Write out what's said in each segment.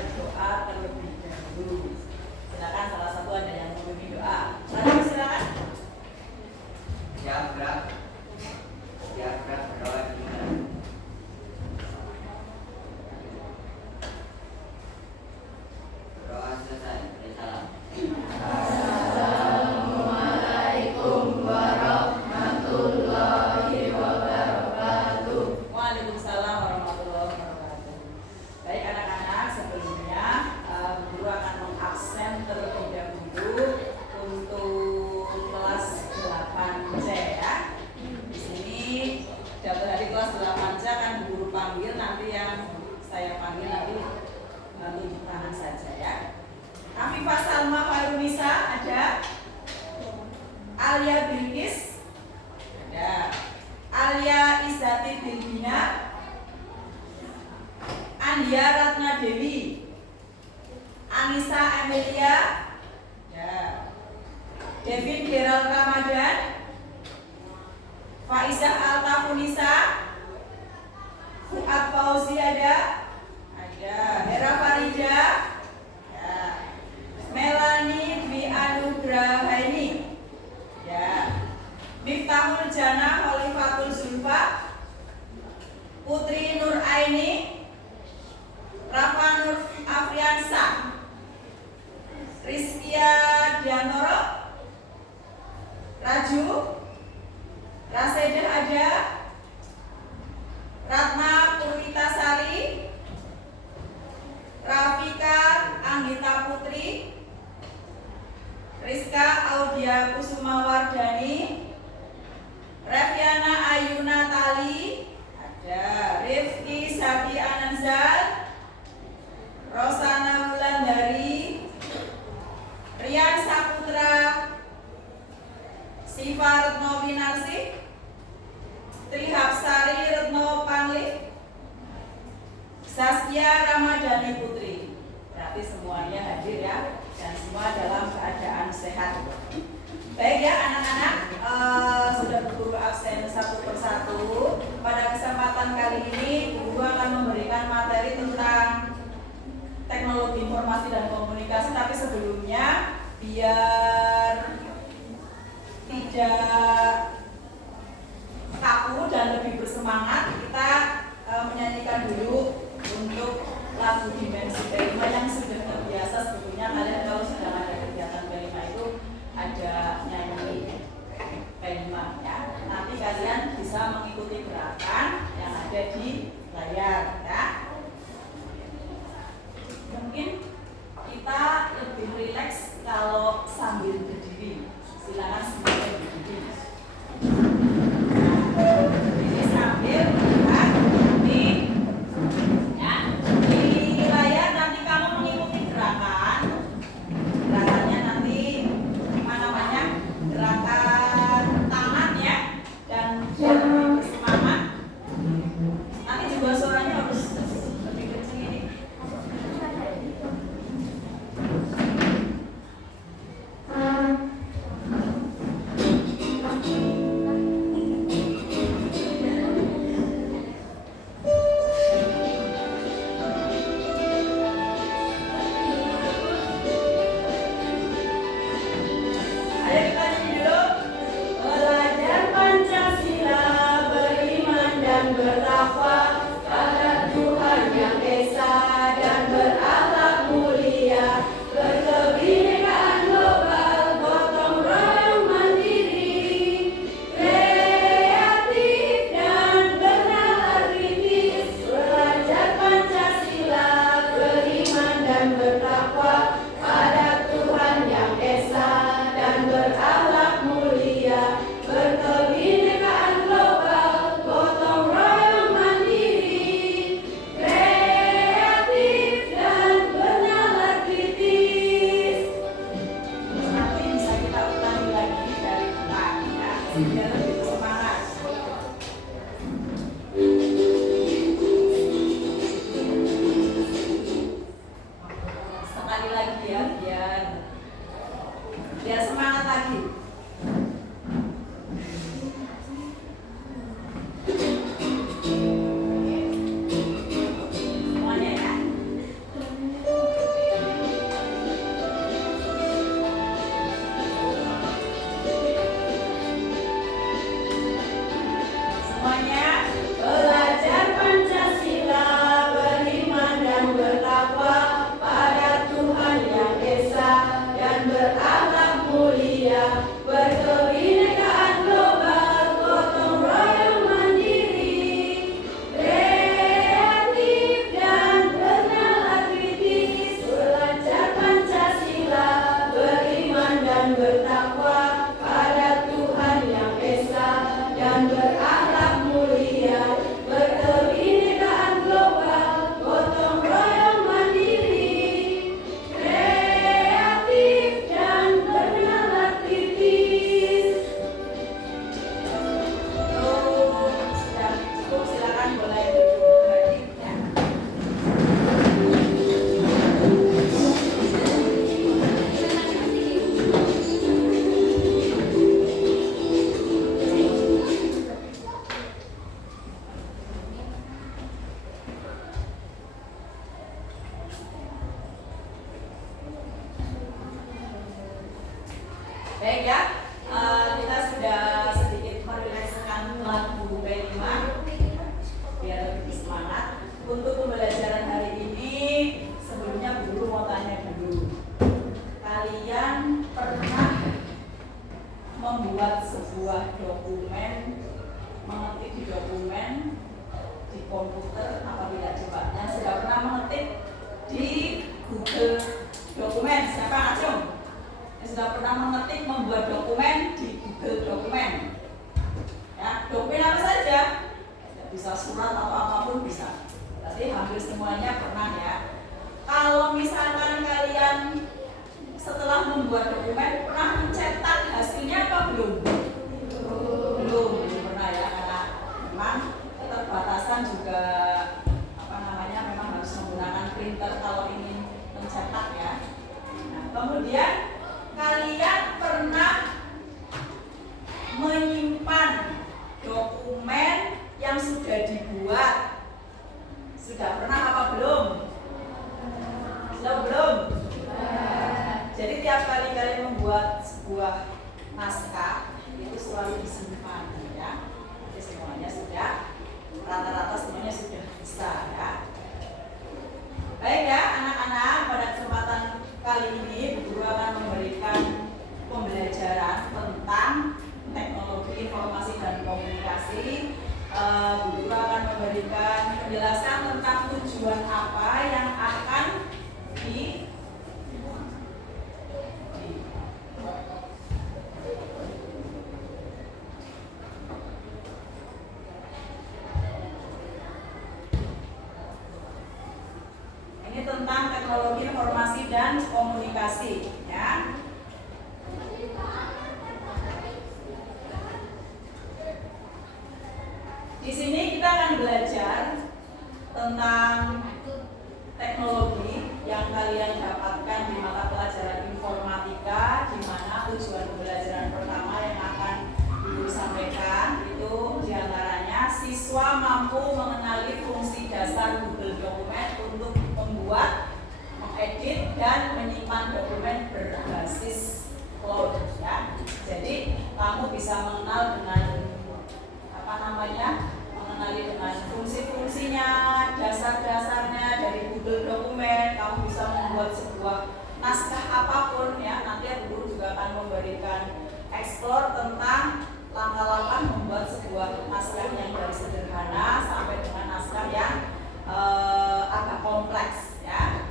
berdoa terlebih dahulu. Silakan, salah satu ada yang memimpin doa. Lanjut, silakan. Ya, berdoa juga. Doa selesai. Salam. Assalamualaikum warahmatullahi wabarakatuh. Waalaikumsalam warahmatullahi wabarakatuh. Baik anak-anak, sebelumnya guru akan mengabsen terlebih dahulu untuk kelas 8C ya. Di sini daftar dari kelas 8C akan guru panggil, nanti yang saya panggil nanti tunjuk tangan saja ya. Afifah Salma Fairunisa ada. Alia Bilkis ada. Alia Izati Bilbina, Andia Ratna Dewi, Anissa Emilia ya. Devin Gerald Ramadan, Faizah Altafunisa, Fuad Fauzi ada. Hera Farida ya. Melanie Dwi Anugrahaini ya. Miftahul Jana Khalifatul Zulfa, Putri Nur Aini, Rafa Nur Afriansa, Rizkia Diantoro, Raju, Rasedah ada, Ratna Purwitasari, Rafika Anggita Putri, Rizka Audia Kusuma Wardani, Reviana Ayuna Tali ada. Rifki Sabi Ananzal, Rosana Wulandari, Rian Saputra, Siva Retno Winarsi, Trihapsari Retno Pangli, Saskia Ramadhani Putri. Berarti semuanya hadir ya, dan semua dalam keadaan sehat. Baik ya anak-anak, sudah guru absen satu persatu. Pada kesempatan kali ini guru akan memberikan materi tentang teknologi informasi dan komunikasi. Tapi sebelumnya biar tidak kaku dan lebih bersemangat, kita menyanyikan dulu untuk lagu Dimensi P5 yang sudah terbiasa. Sebetulnya kalian kalau sedang ada kegiatan P5 itu ada nyanyi P5 ya. Nanti kalian bisa mengikuti gerakan yang ada di layar ya. Mungkin kita lebih rileks kalau sambil berdiri. Silakan semuanya berdiri. Ini sambil lihat ini ya. Di layar nanti kamu mengikuti Baik ya, kita sudah sedikit merilekskan lagu B5 biar lebih semangat. Untuk pembelajaran hari ini, sebelumnya guru mau tanya dulu. Kalian pernah membuat sebuah dokumen, mengetik di dokumen di komputer apa tidak coba? Yang sudah pernah mengetik di Google Dokumen, siapa Acung? Yang sudah pernah mengetik membuat dokumen di Google Dokumen? Ya, dokumen apa saja? Bisa surat atau apapun bisa. Berarti hampir semuanya pernah ya. Kalau misalkan kalian setelah membuat dokumen pernah mencetak hasilnya apa belum? Belum pernah ya, karena memang keterbatasan juga memang harus menggunakan printer kalau ingin mencetak ya. Nah, kemudian kalian pernah menyimpan dokumen yang sudah dibuat? Sudah pernah apa belum? Belum. Jadi tiap kali kalian membuat sebuah naskah itu selalu disimpan ya. Jadi semuanya sudah, rata-rata semuanya sudah bisa ya. Baik ya anak-anak, pada kesempatan kali ini Bu Guru akan memberikan pembelajaran tentang teknologi informasi dan komunikasi. Bu Guru akan memberikan penjelasan tentang tujuan apa yang akan ini tentang teknologi informasi dan komunikasi ya. Di sini kita akan belajar tentang teknologi yang kalian dapatkan di mata pelajaran informatika, di mana tujuan pembelajaran pertama yang akan Ibu sampaikan itu diantaranya siswa mampu mengenali fungsi dasar Google Dokumen untuk membuat, mengedit, dan menyimpan dokumen berbasis cloud ya. Jadi kamu bisa mengenal dengan mengenali dengan fungsi-fungsinya, dasar-dasarnya dari Google Dokumen. Kamu bisa membuat sebuah naskah apapun ya. Nanti Guru juga akan memberikan eksplor tentang langkah-langkah membuat sebuah naskah yang dari sederhana sampai dengan naskah yang agak kompleks ya.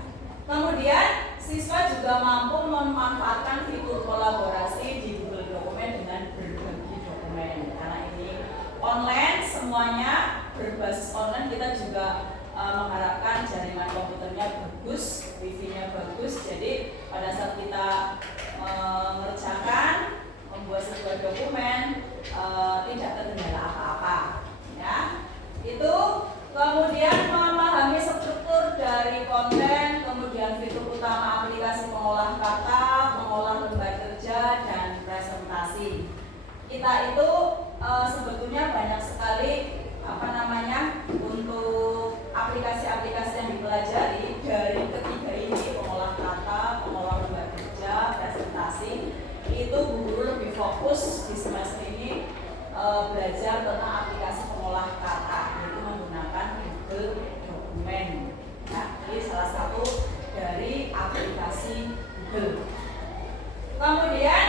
Kemudian siswa juga mampu memanfaatkan fitur kolaborasi di Google Dokumen dengan berbagi dokumen. Karena ini online, semuanya berbasis online, kita juga mengharapkan jaringan komputernya bagus, wifi-nya bagus. Jadi pada saat kita mengerjakan membuat sebuah dokumen tidak terkendala apa-apa ya. Itu kemudian memahami struktur dari konten, kemudian fitur utama aplikasi pengolah kata, pengolah lembar kerja, dan presentasi. Kita itu sebetulnya banyak sekali untuk aplikasi-aplikasi yang dipelajari dari ketiga ini, pengolah kata, pengolah lembar kerja, presentasi. Itu Guru lebih fokus di semester ini belajar tentang aplikasi pengolah kata, yaitu menggunakan Google Dokumen. Nah, ini salah satu dari aplikasi Google. Kemudian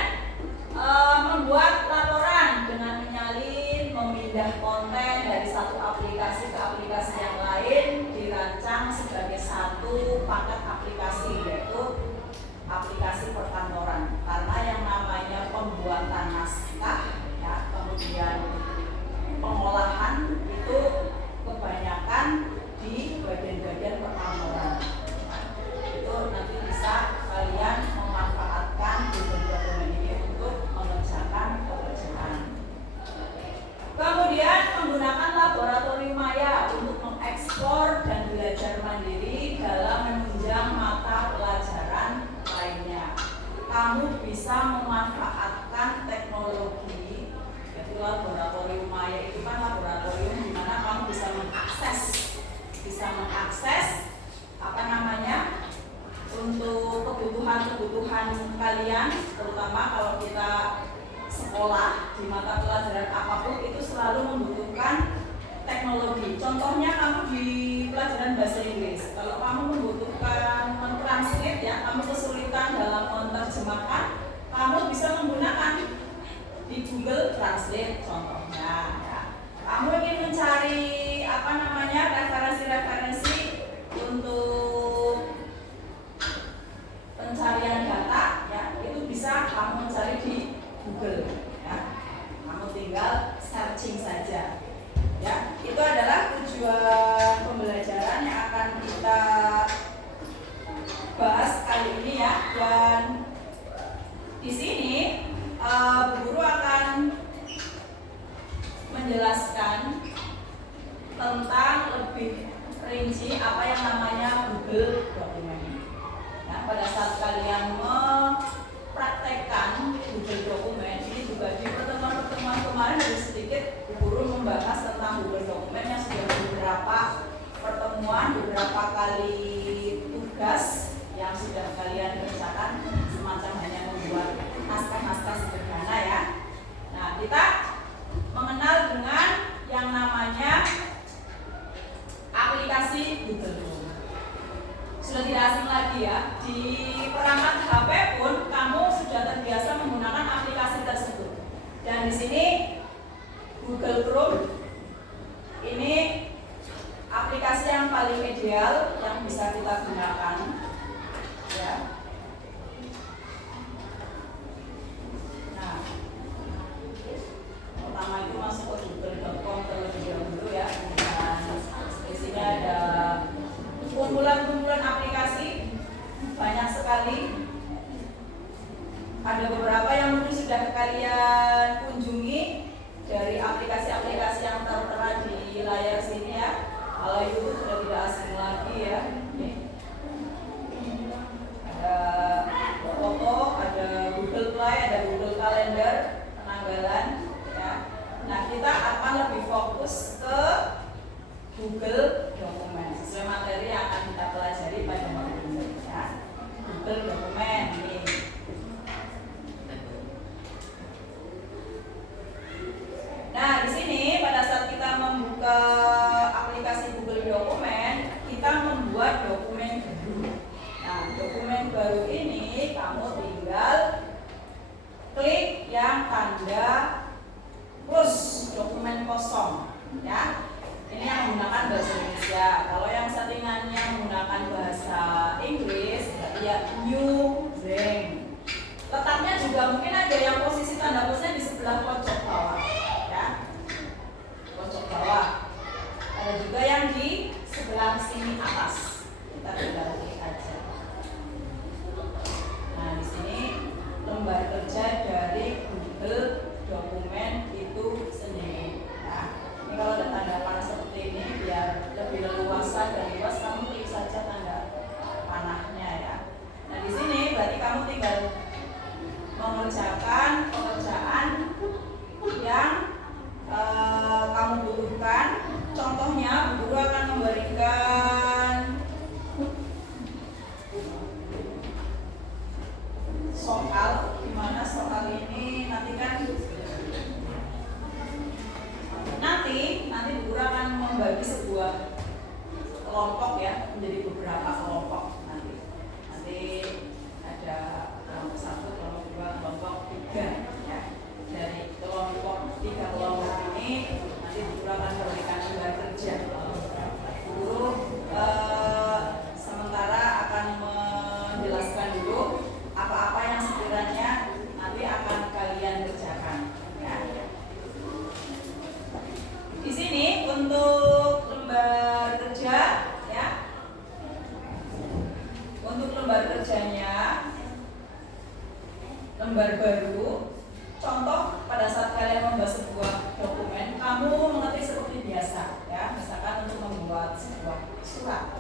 membuat laporan dengan menyalin, memindah konten dari satu aplikasi ke aplikasi yang lain, dirancang sebagai satu paket aplikasi, yaitu aplikasi perkantoran. Karena yang namanya pembuatan naskah ya, kemudian pengolahan itu kebanyakan di bagian-bagian perkantoran. Itu nanti bisa kalian memanfaatkan Google Dokumen ini untuk mengerjakan pekerjaan. Kemudian menggunakan laboratorium maya untuk mengeksplor dan belajar mandiri dalam menunjang mata pelajaran lainnya. Kamu bisa memanfaatkan teknologi, yaitu laboratorium maya itu kan laboratorium di mana kamu bisa mengakses untuk kebutuhan kebutuhan kalian, terutama kalau kita sekolah di mata pelajaran apapun itu selalu membutuhkan teknologi. Contohnya kamu di pelajaran bahasa Inggris, kalau kamu membutuhkan mentranslate ya, kamu kesulitan dalam menerjemahkan, kamu bisa menggunakan di Google Translate contohnya ya. Kamu ingin mencari referensi-referensi untuk pencarian data ya, itu bisa kamu mencari di Google ya. Kamu tinggal searching saja. Ya, itu adalah tujuan pembelajaran yang akan kita bahas kali ini ya. Dan di sini Bu Guru akan menjelaskan tentang lebih rinci apa yang namanya Google Dokumen. Nah, pada saat kalian mempraktekkan Google Dokumen, ini juga di pertemuan-pertemuan kemarin ada sedikit Bu Guru membahas tentang Google Dokumen yang sudah beberapa pertemuan, beberapa kali tugas yang sudah kalian kerjakan, semacam hanya membuat naskah-naskah sederhana ya. Nah, kita mengenal dengan yang namanya aplikasi Google Docs. Sudah tidak asing lagi ya, di perangkat HP pun kamu sudah terbiasa menggunakan aplikasi tersebut. Dan di sini Google Chrome ini aplikasi yang paling ideal yang bisa kita gunakan ya. Nah, pertama itu masuk ke google.com terlebih dahulu ya. Dan di sini ada kumpulan-kumpulan aplikasi banyak sekali. Ada beberapa yang mungkin sudah kalian kunjungi dari aplikasi-aplikasi yang tertera di layar sini ya. Kalau itu sudah tidak asing lagi ya. Nih. Ada foto, ada Google Play, ada Google Calendar, penanggalan ya. Nah, kita akan lebih fokus ke Google Dokumen sesuai materi yang akan kita pelajari pada waktu ini ya. Google Dokumen ini. Nah, di sini pada saat kita membuka aplikasi Google Dokumen, kita membuat dokumen baru. Nah, dokumen baru ini kamu tinggal klik yang tanda plus dokumen kosong ya. Ini yang menggunakan bahasa Indonesia. Kalau yang settingannya menggunakan bahasa Inggris, ya new blank. Letaknya juga mungkin ada yang posisi tanda plusnya di sebelah pojok bawah ya. Pojok bawah. Ada juga yang di sebelah sini atas. Kita tinggal klik aja. Nah, di sini lembar kerja dari Google Dokumen itu sendiri. Nah, ini kalau ada tanda panah seperti ini biar lebih leluasa dan luas, kamu klik saja tanda panahnya ya. Nah, di sini berarti kamu tinggal mengerjakan pekerjaan yang kamu butuhkan. Contohnya, Bu Guru akan memberikan soal, di mana soal ini nanti Bu Guru akan membagi sebuah kelompok ya menjadi beberapa kelompok nanti ada kelompok 1, kelompok 2, kelompok 3 ya. Dari kelompok 3 kelompok ini nanti Bu Guru akan memberikan tugas kerja. Bu Guru sementara akan menjelaskan dulu apa-apa yang sekiranya nanti akan kalian kerjakan ya. Di sini untuk lembar kerja ya. Untuk lembar kerjanya lembar baru. Contoh pada saat kalian membuat sebuah dokumen, kamu mengerti seperti biasa ya. Misalkan untuk membuat sebuah surat.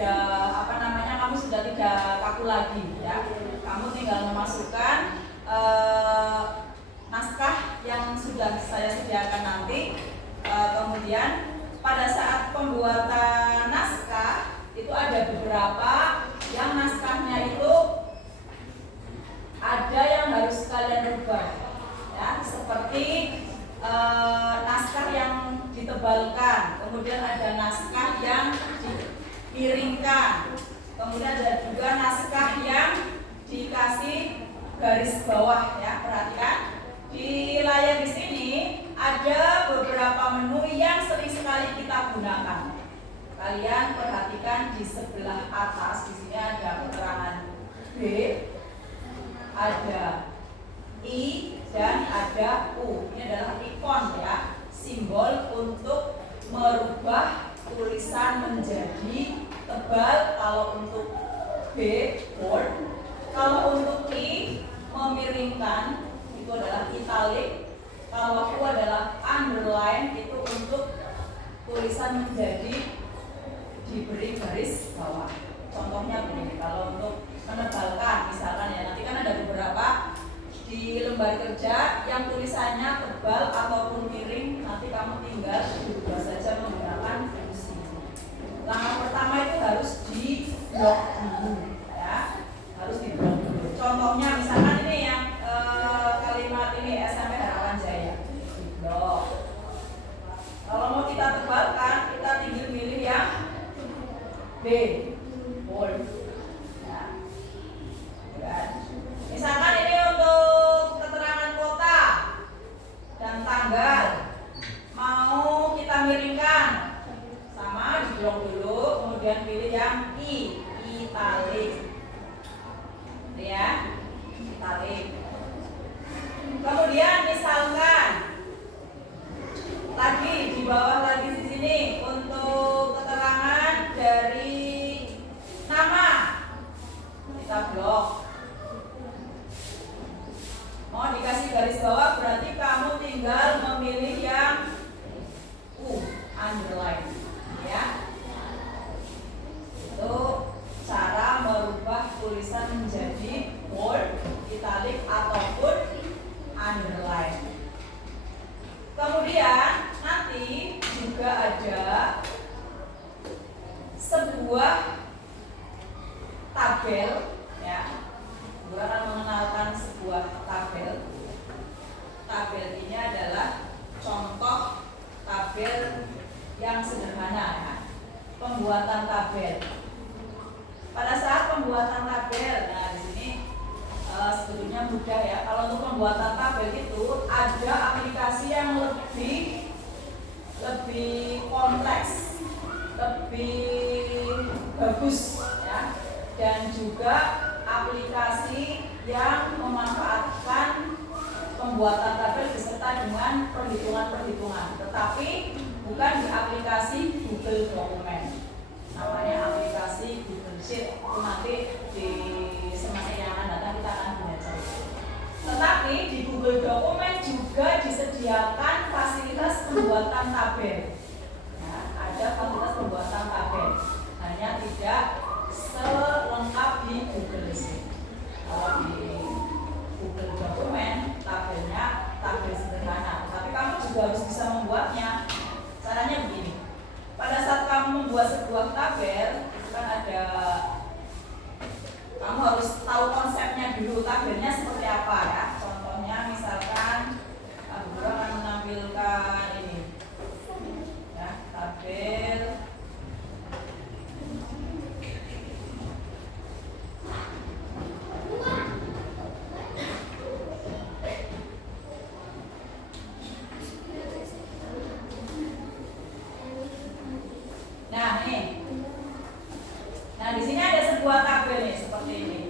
sudah kamu sudah tidak kaku lagi ya. Kamu tinggal memasukkan naskah yang sudah saya sediakan nanti. Kemudian pada saat pembuatan naskah itu ada beberapa yang naskahnya itu ada yang harus kalian rubah ya, seperti naskah yang ditebalkan, kemudian ada naskah yang dimiringkan, kemudian ada juga naskah yang dikasih garis bawah ya. Perhatikan di layar di sini ada beberapa menu yang sering sekali kita gunakan. Kalian perhatikan di sebelah atas di sini ada keterangan B, ada I dan ada U. Ini adalah ikon ya, simbol untuk merubah tulisan menjadi tebal kalau untuk B bold, kalau untuk I memiringkan itu adalah italic, kalau U adalah underline itu untuk tulisan menjadi diberi garis bawah. Contohnya begini, kalau untuk menebalkan misalkan ya, nanti kan ada beberapa di lembar kerja yang tulisannya tebal ataupun miring, nanti kamu tinggal dirubah saja menggunakan fungsi. Langkah pertama itu harus di blok dulu ya, harus di blok dulu. Contohnya misalkan ini yang kalimat ini SMP Harapan Jaya, di blok. Kalau mau kita tebalkan, kita tinggal pilih yang B bold ya. Misalkan ini untuk keterangan kota dan tanggal, mau kita miringkan, sama di blok dulu, kemudian pilih yang I, italic ya, italic. Kemudian misalkan lagi di bawah lagi di sini untuk keterangan dari nama, kita blok. Mau dikasih garis bawah berarti kamu tinggal memilih yang U, underline ya. Itu cara merubah tulisan menjadi bold, italic ataupun underline. Kemudian nanti juga ada sebuah tabel ya. Gue akan mengenalkan sebuah tabel. Tabel ini adalah contoh tabel yang sederhana ya. Pembuatan tabel. Pada saat pembuatan tabel, nah di sini sebetulnya mudah ya. Kalau untuk pembuatan tabel itu ada aplikasi yang lebih kompleks, lebih bagus ya, dan juga aplikasi yang memanfaatkan pembuatan tabel beserta dengan perhitungan-perhitungan, tetapi bukan di aplikasi Google Dokumen. Namanya aplikasi Google Sheet. Itu nanti di semester yang akan datang kita akan belajar. Tetapi di Google Dokumen juga disediakan fasilitas pembuatan tabel. Nah, ada fasilitas pembuatan tabel, hanya tidak selengkap di Google Sheet. Kalau di Google Dokumen tabelnya tabel sederhana, tapi kamu juga harus bisa membuatnya. Caranya begini. Pada saat kamu membuat sebuah tabel, itu kan ada, kamu harus tahu konsepnya dulu, tabelnya seperti apa ya. Contohnya misalkan aku akan menampilkan ini ya, tabel Nah, di sini ada sebuah tabel nih seperti ini.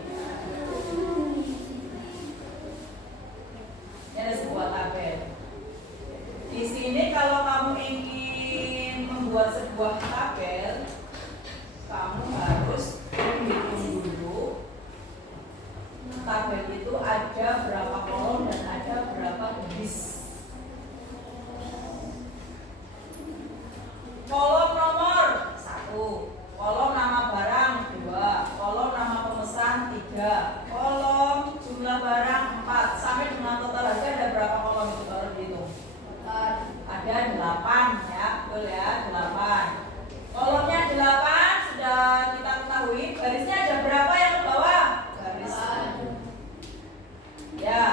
Ini ada sebuah tabel. Di sini kalau kamu ingin membuat sebuah tabel, kamu harus menghitung dulu tabel itu ada berapa kolom dan ada berapa baris. Kolom nomor 1, kolom nama barang 3. Kolom jumlah barang 4. Sampai dengan total harga ada berapa kolom itu kalau dihitung? Ada 8 ya, betul ya, 8. Kolomnya 8 sudah kita ketahui. Barisnya ada berapa yang ke bawah? Baris. Ya,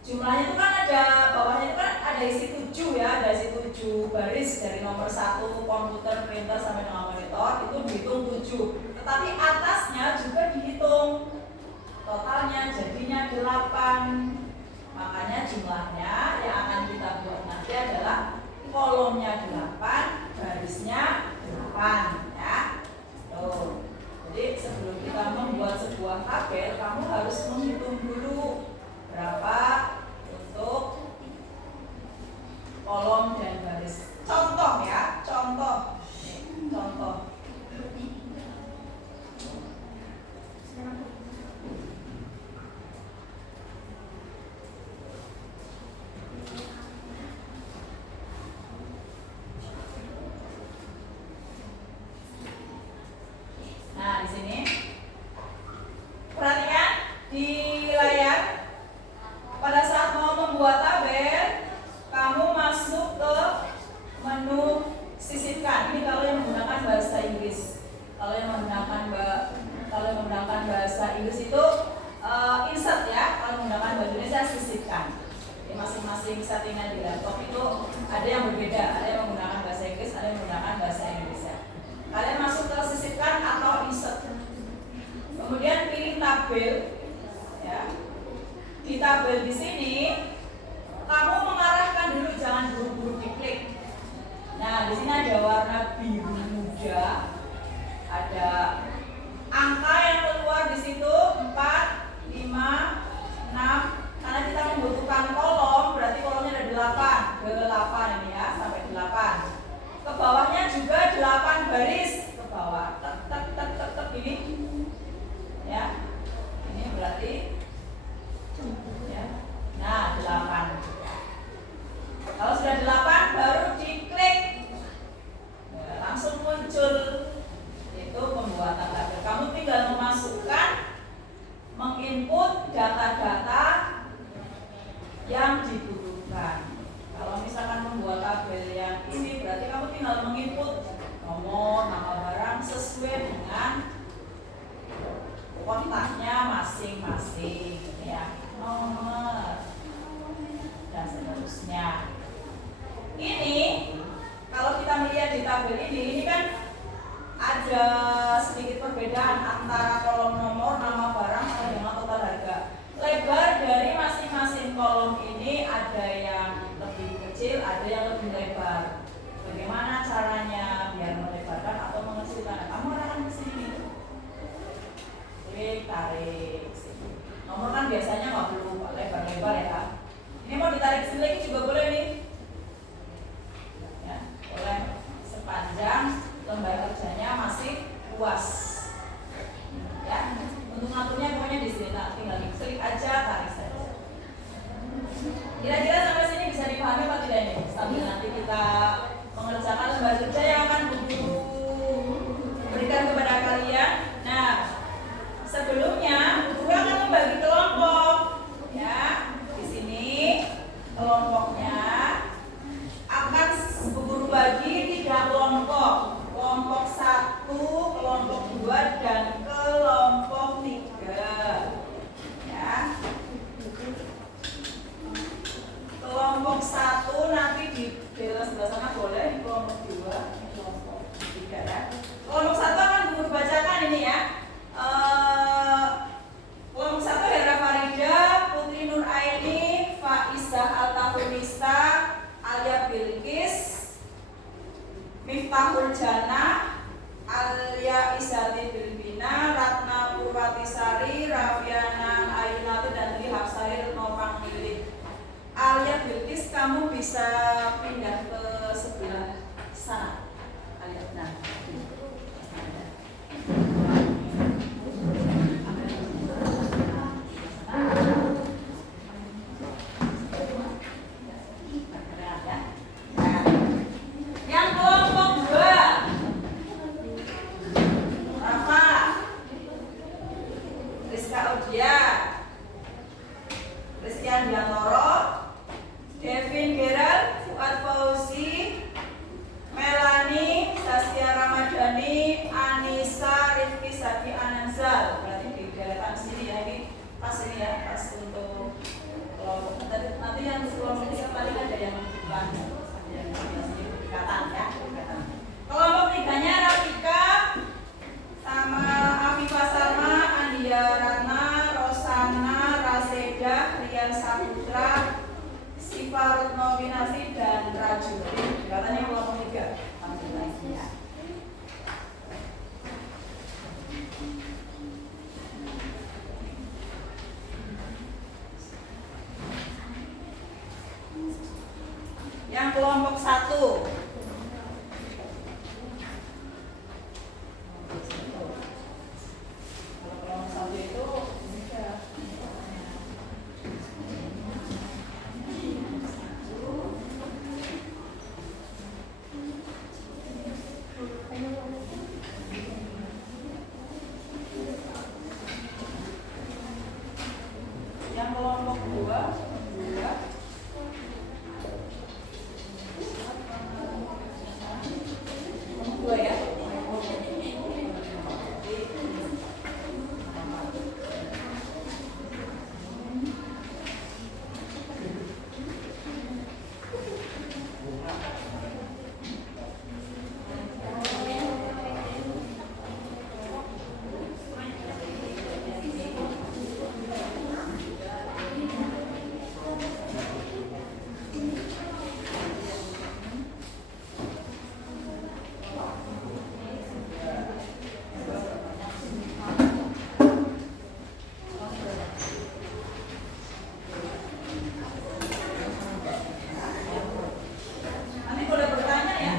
jumlahnya itu kan ada, bawahnya itu kan ada isi 7 ya, ada isi 7 baris dari nomor 1 komputer, printer sampai dengan monitor itu dihitung 7. Tetapi atasnya juga dihitung. Totalnya jadinya 8. Makanya jumlahnya yang akan kita buat nanti adalah kolomnya 8, barisnya 8 ya. Tuh. Jadi sebelum kita membuat sebuah tabel, kamu harus menghitung dulu berapa untuk kolom dan baris. Contoh ya, contoh. Nih, contoh. Nah, di sini perhatikan di layar. Pada saat mau membuat tabel, kamu masuk ke menu sisipkan. Ini kalau yang menggunakan bahasa Inggris. Kalau yang menggunakan bahasa Inggris itu insert ya. Kalau menggunakan bahasa Indonesia sisipkan. Jadi masing-masing settingan di laptop itu ada yang berbeda. Ada yang menggunakan bahasa Inggris, ada yang menggunakan bahasa Indonesia. Kalian masuk ke sisipkan atau insert. Kemudian pilih tabel ya. Di tabel di sini kamu mengarahkan dulu, jangan buru-buru diklik. Nah, di sini ada warna biru muda. Ada angka yang keluar di situ 4, 5, 6. Karena kita membutuhkan kolom, berarti kolomnya ada 8. 8 ini ya, sampai 8. Ke bawahnya juga 8 baris ke bawah. Tek ini. Ya. Ini berarti ya. Nah, 8. Kalau sudah 8 baru diklik. Ya, langsung muncul itu pembuatan tabel. Kamu tinggal memasukkan, menginput data-data yang dibutuhkan. Kalau misalkan membuat tabel yang ini berarti kamu tinggal menginput nomor, nama barang sesuai dengan kotaknya masing-masing ya, nomor dan seterusnya. Ini kalau kita melihat di tabel ini kan ada sedikit perbedaan antara kolom nomor, nama barang sama dengan total harga. Lebar dari masing-masing kolom ini ada yang lebih kecil, ada yang lebih lebar. Bagaimana caranya biar melebarkan atau mengecilkan? Kamu arahkan ke sini. Tarik sini. Nomor kan biasanya nggak perlu lebar-lebar ya kan? Ini mau ditarik sini lagi juga boleh nih. Ya, boleh sepanjang lembar kerjanya masih luas. Ya, untuk ngaturnya pokoknya di sini. Nah, tinggal klik aja, tarik saja. Kira-kira sampai sini bisa dipahami apa tidak ini? Sambil nanti kita mengerjakan lembar kerja yang akan Buku berikan kepada kalian. Nah, sebelumnya Guru akan membagi kelompok. Ya, di sini kelompoknya akan Guru bagi 3 kelompok. Kelompok 1, kelompok 2, dan kelompok 3. Ya. Kelompok 1 nanti di sebelah sana boleh, di kelompok 2, di kelompok 3 ya. Kelompok 1 akan Guru bacakan ini ya. Kelompok 1 Hera Farida, Putri Nur Aini, Faizah Al-Tahunisa, Alia Bilqis, Miftahul Jannah, Alia Izati Bilbina, Ratna Purwatisari, Rafiana Ainatu, dan Tri Hafsahir Nopang Milik. Alia Bilqis, kamu bisa pindah ke sebelah sana. Alia, nah. Rizka Audia, Christian Diantoro, Devin Gerald, Fuad Fauzi, Melani, Saskia Ramadhani, Anissa, Rifki Sati Ananzal. Berarti di deretan sini ya, ini pas ini ya, pas untuk kelompok. Nanti yang kelompok tiga paling ada yang bukan, ada yang ikatan ya, ikatan. Kelompok tiganya Rafika sama Afifah Salma, Andia Rana, Rosana, Raseda, Rian Saputra, Siva Retno Winasi dan Raju. Katanya kelompok tiga. Ya. Yang kelompok 1. Yang kelompok 2 ya. Nanti boleh bertanya ya.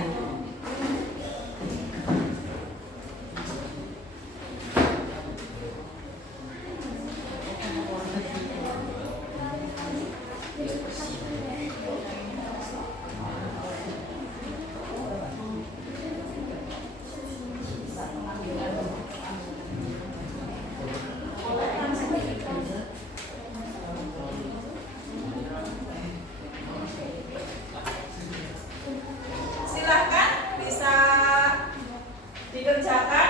Silahkan bisa dikerjakan.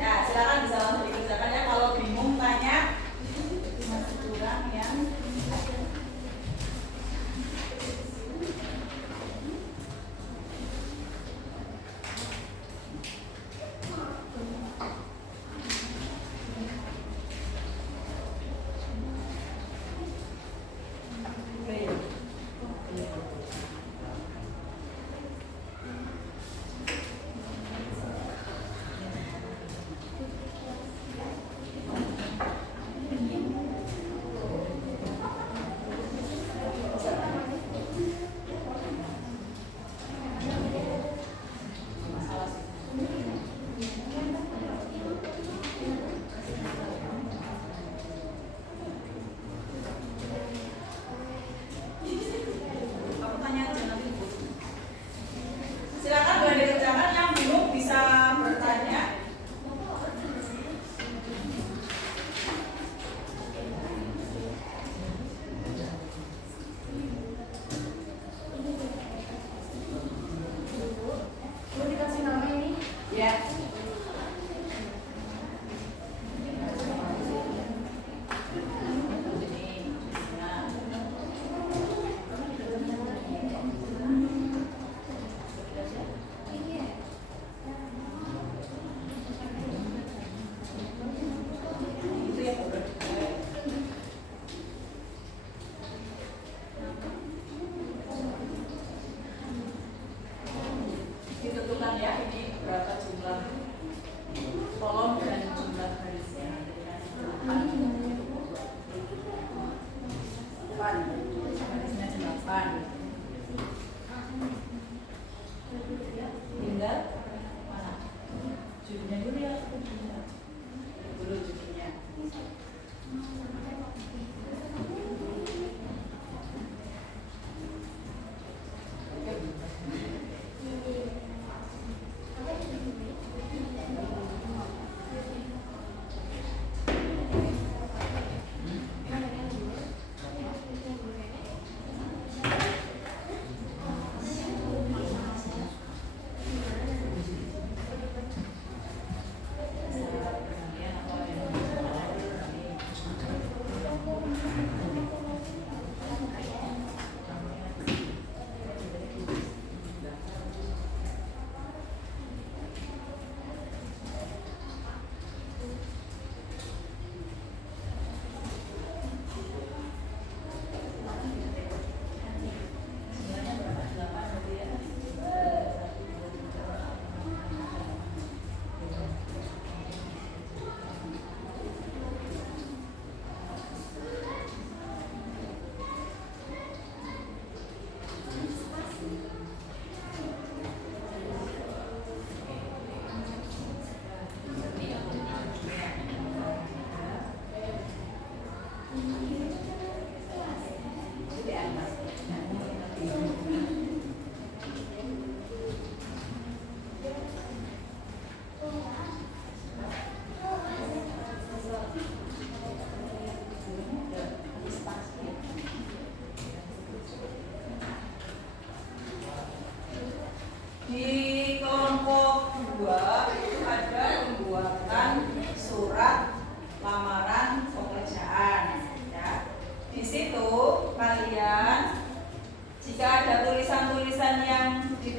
Ya, silakan bisa langsung dikerjakan ya. Kalau bingung tanya, masih kurang yang aku tanya aja nanti. Silakan boleh dikerjakan, yang bingung bisa bertanya. Mau dikasih nama ini? Ya. Itu ya. Ditentukan ya, ini berapa jumlah kolom dan jumlah barisnya. Barisnya 8. Tinggal mana? Judulnya dulu ya. Dulu judulnya. Oke.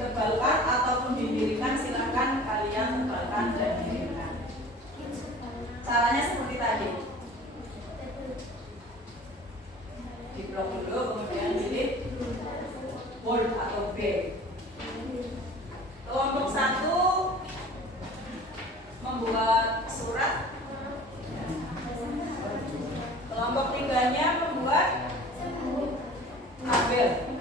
ditebalkan ataupun didirikan, silakan kalian tebalkan dan dirikan. Caranya seperti tadi. Diblok dulu, kemudian jilid bold atau B. Kelompok 1 membuat surat. Kelompok 3-nya membuat tabel.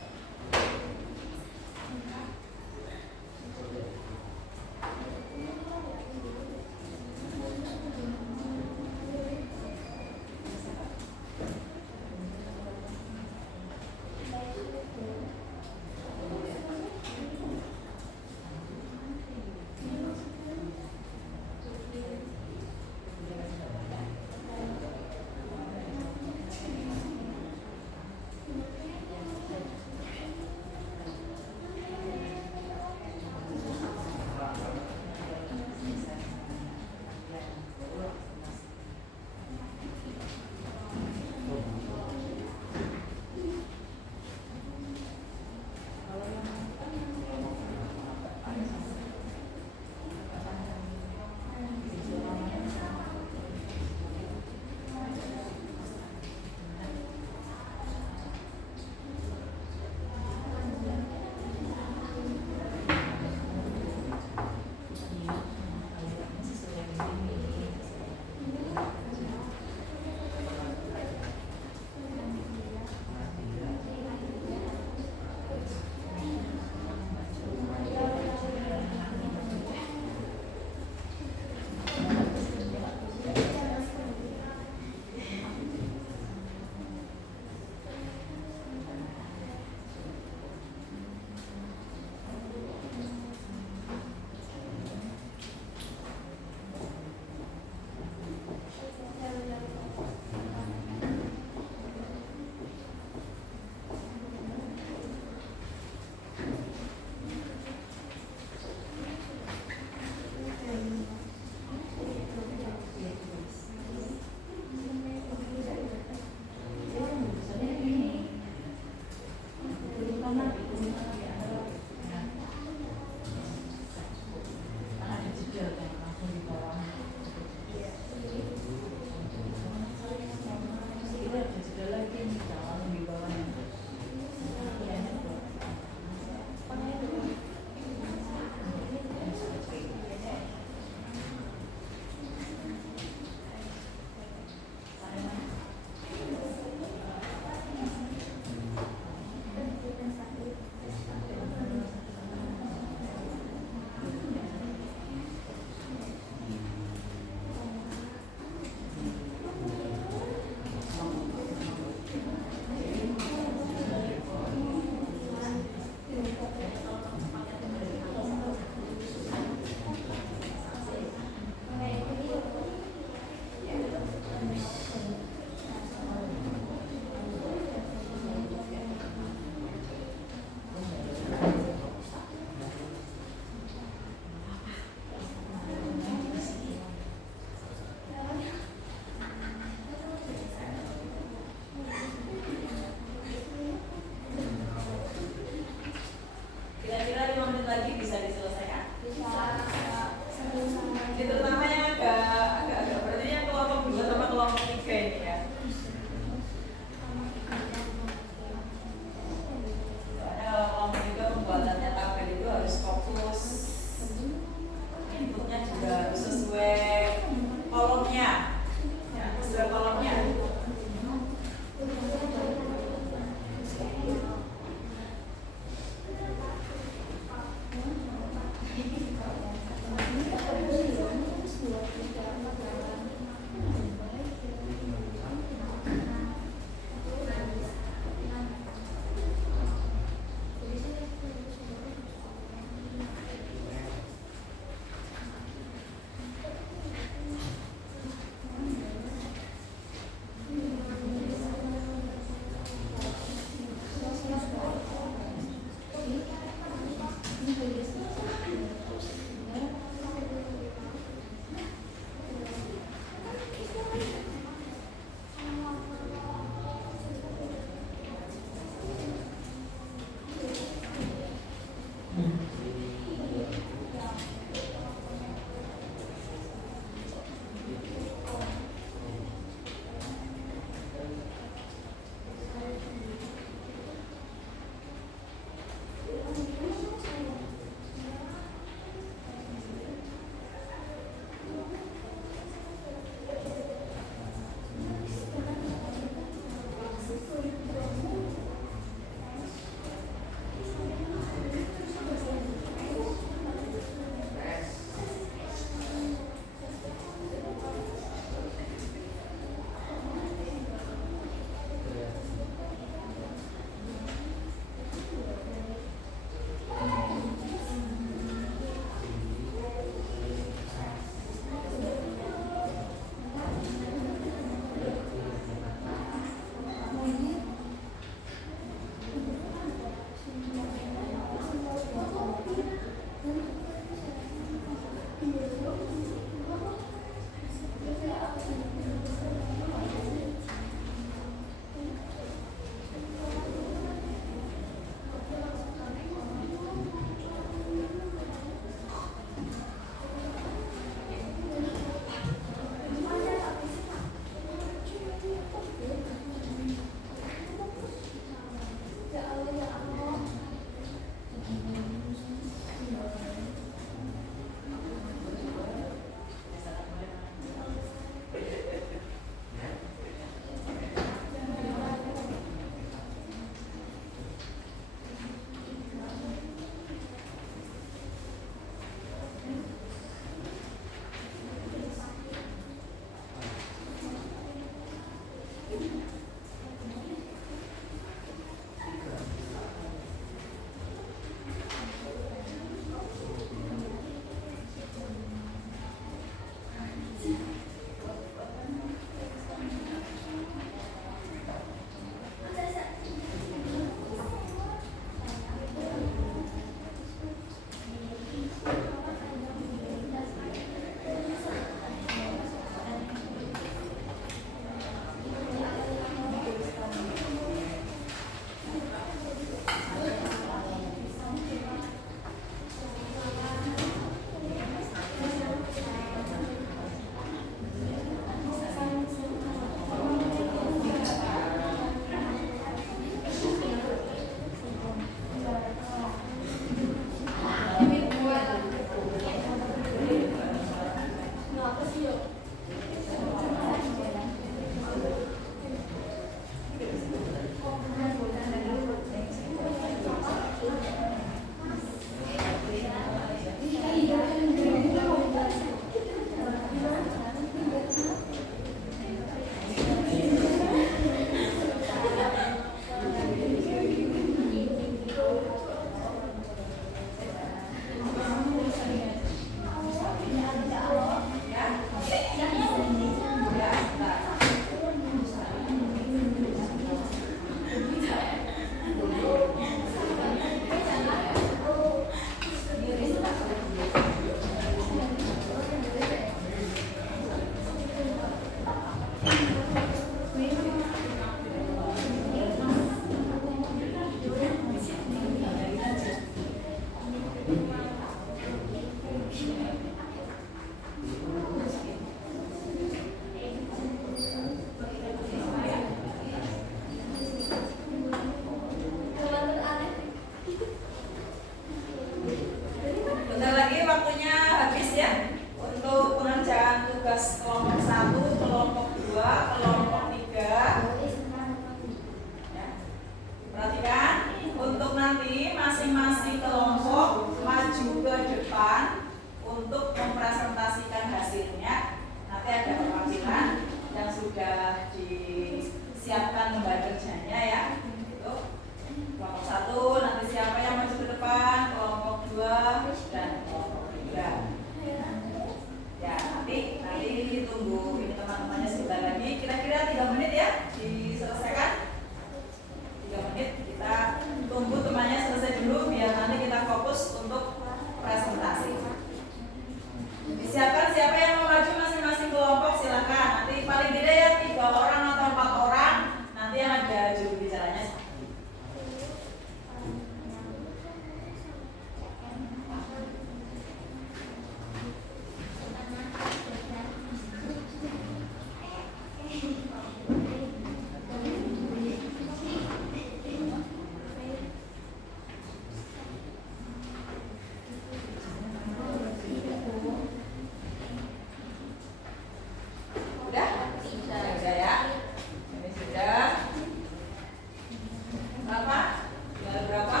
Berapa? Tinggal berapa?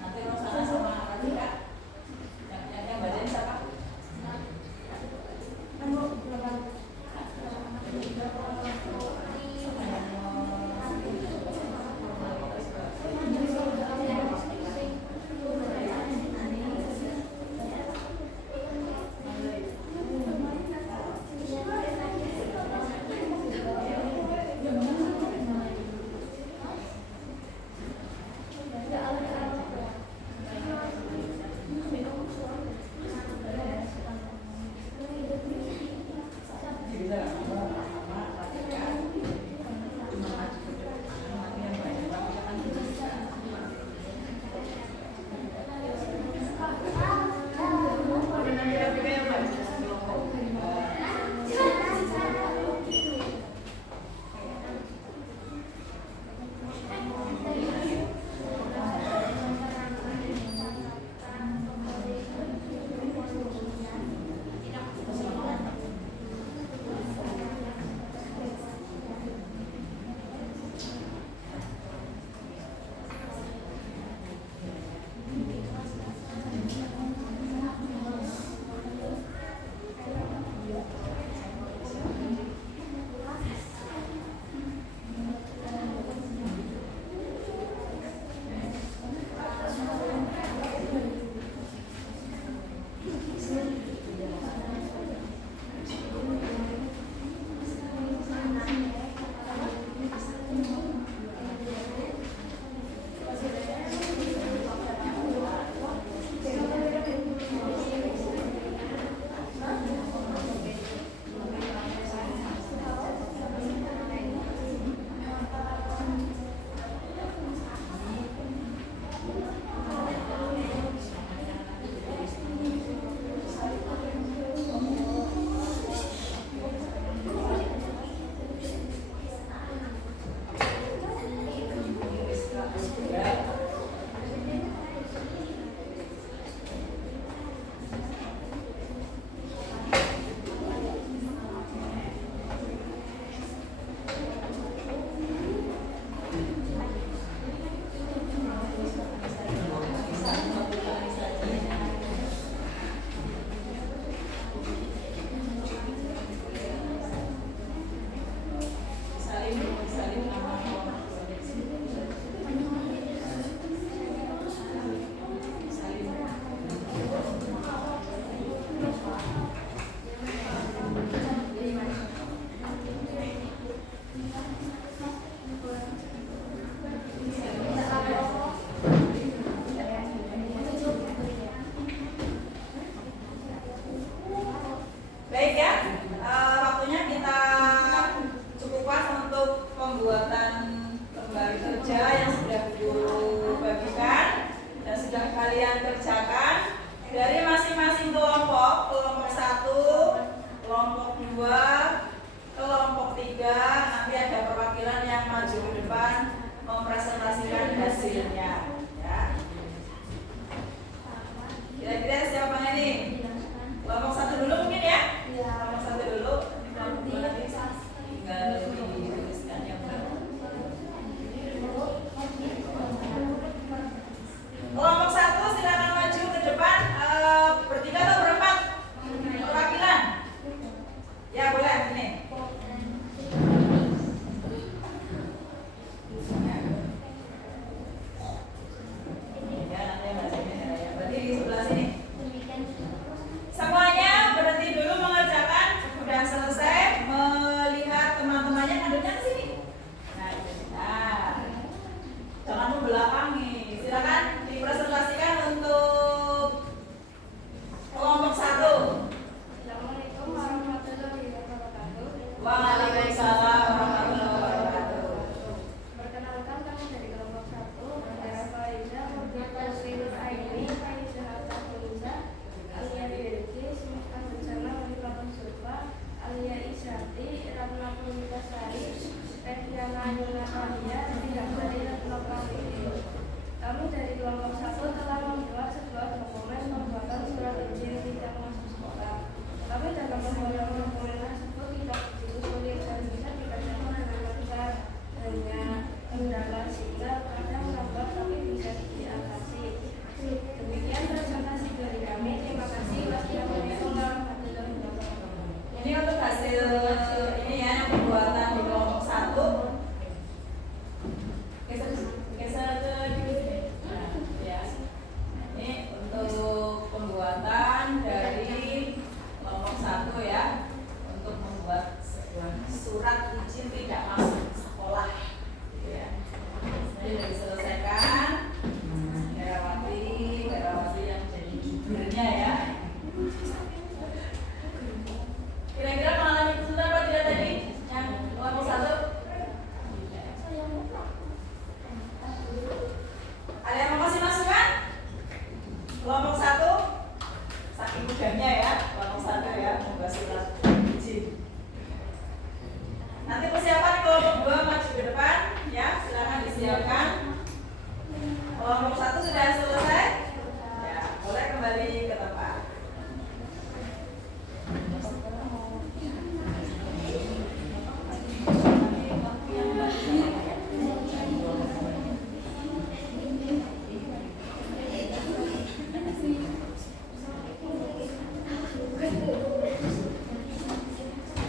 Nanti Rosana sama Radika yang bacain siapa? Baik ya, waktunya kita cukupkan untuk pembuatan lembar kerja yang sudah Guru bagikan dan sudah kalian kerjakan dari masing-masing kelompok, kelompok 1, kelompok 2, kelompok 3. Nanti ada perwakilan yang maju ke depan mempresentasikan hasilnya. Ya. Kira-kira siapa ini? Kelompok 1 dulu mungkin ya? Kelompok 1 dulu. Kelompok 2 nanti tinggal dituliskan yang benar. Kelompok 1 silakan maju ke depan, bertiga atau berempat? Perwakilan. Ya boleh ini. Kelompok 1 sudah selesai? Ya, boleh kembali ke tempat.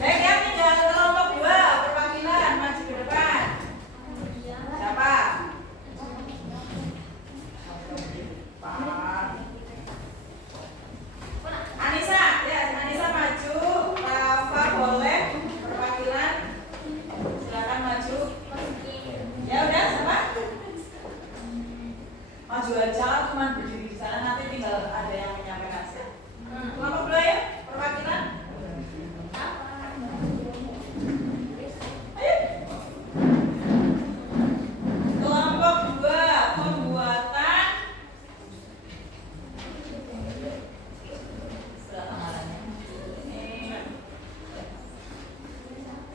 Baik, yang tinggal kelompok 2 perwakilan maju ke depan. Siapa? Anissa, ya Anissa maju. Rafa boleh perwakilan. Silakan maju. Ya udah, siapa? Maju aja, cuma berdiri di sana nanti tinggal ada yang menyampaikan hasil. Kelompok 2 ya, perwakilan. Ayo. Kelompok 2 pembuatan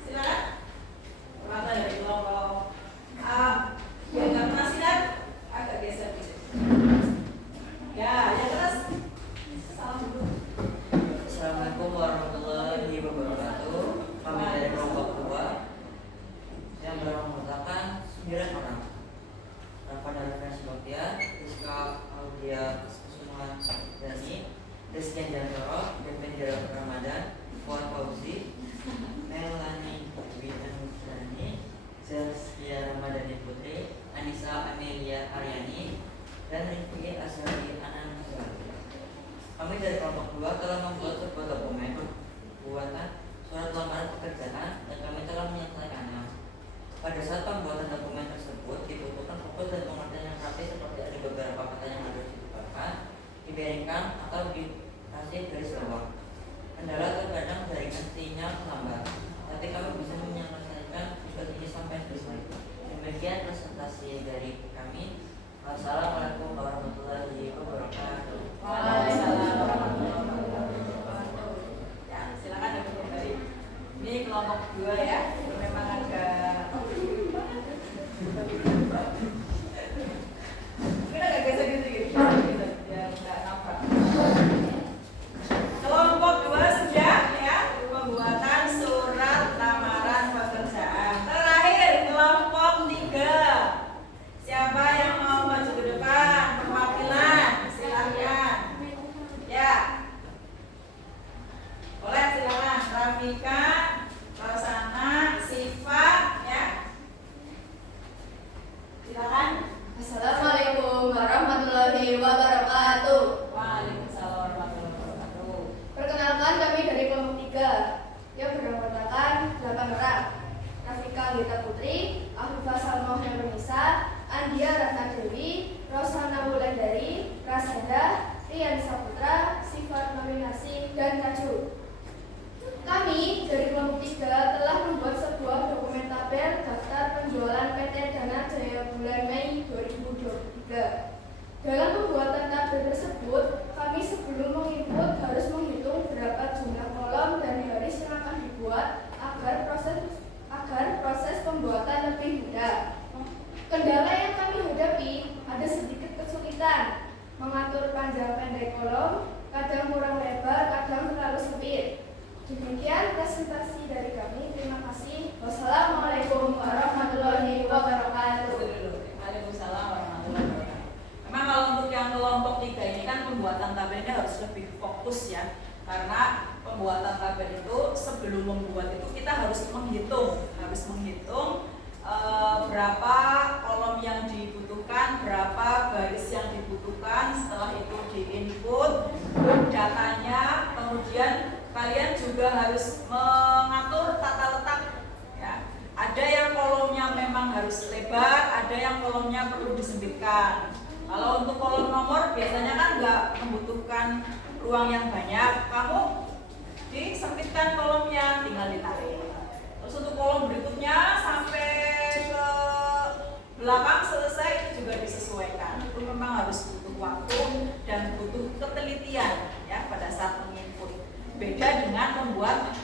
silakan. Perwakilan dari kelompok A. Yang nggak pernah silat agak geser dikit. Ya, yang keras. Salam dulu. Assalamualaikum warahmatullahi wabarakatuh. Kami dari kelompok 2 yang beranggotakan 9 orang. Rafa Darwin Sebaktian, Rizka Audia Kusuma Dani, Rizky Jantoro, Devendra Ramadan, Fuad Fauzi, Melani Witanusani, Zaskia Ramadhani Putri, Anissa Amelia Aryani, dan Rifki Asari Anand. Kami dari kelompok 2 telah membuat sebuah dokumen buatan surat lamaran pekerjaan dan kami telah menyelesaikannya. Pada saat pembuatan dokumen tersebut dibutuhkan fokus dan pengertian yang rapi seperti ada beberapa kata yang harus dilupakan, diberingkan atau dikasih garis bawah. Kendala terkadang jaringan sinyal lambat, tapi kami bisa menyelesaikan tugas ini sampai selesai. Demikian presentasi dari kami. Wassalamualaikum warahmatullahi wabarakatuh. Waalaikumsalam warahmatullahi wabarakatuh. Ya, silakan duduk kembali. Ini kelompok 2 ya. Memang agak mungkin agak geser-geser gitu. Ya, enggak nampak. Kelompok 2 sudah ya, pembuatan surat lamaran pekerjaan. Terakhir kelompok 3. Siapa yang mau maju ke depan? Perwakilan, silakan. Ya. Boleh silakan. Rafika, Rosana, Siva, ya. Silakan. Assalamualaikum warahmatullahi wabarakatuh. Waalaikumsalam warahmatullahi wabarakatuh. Perkenalkan kami dari kelompok 3 yang beranggotakan 8 orang. Rafika Gita Putri, Afifah Salmoh Nisa, Andia Ratna Dewi, Rosana Wulandari, Rasenda, Rian Saputra, Sifat Nominasi, dan Kaju. Kami dari kelompok 3 telah membuat sebuah dokumen tabel daftar penjualan PT Dana Jaya bulan Mei 2023. Dalam pembuatan tabel tersebut, kami sebelum menginput harus menghitung berapa jumlah kolom dan baris yang akan dibuat agar proses pembuatan lebih mudah. Kendala yang kami hadapi ada sedikit kesulitan mengatur panjang pendek kolom, kadang kurang lebar, kadang terlalu sempit. Demikian presentasi dari kami. Terima kasih. Wassalamualaikum warahmatullahi wabarakatuh. Waalaikumsalam warahmatullahi wabarakatuh. Memang kalau untuk yang kelompok 3 ini kan pembuatan tabelnya harus lebih fokus ya. Karena pembuatan tabel itu sebelum membuat itu kita harus menghitung berapa kolom yang dibutuhkan, berapa baris yang dibutuhkan. Setelah itu diinput datanya, kemudian kalian juga harus mengatur tata letak ya. Ada yang kolomnya memang harus lebar, ada yang kolomnya perlu disempitkan. Kalau untuk kolom nomor biasanya kan nggak membutuhkan ruang yang banyak, kamu disempitkan kolomnya, tinggal ditarik. Terus untuk kolom berikutnya sampai ke belakang selesai itu juga disesuaikan. Itu memang harus butuh waktu dan butuh ketelitian ya pada saat menginput. Beda dengan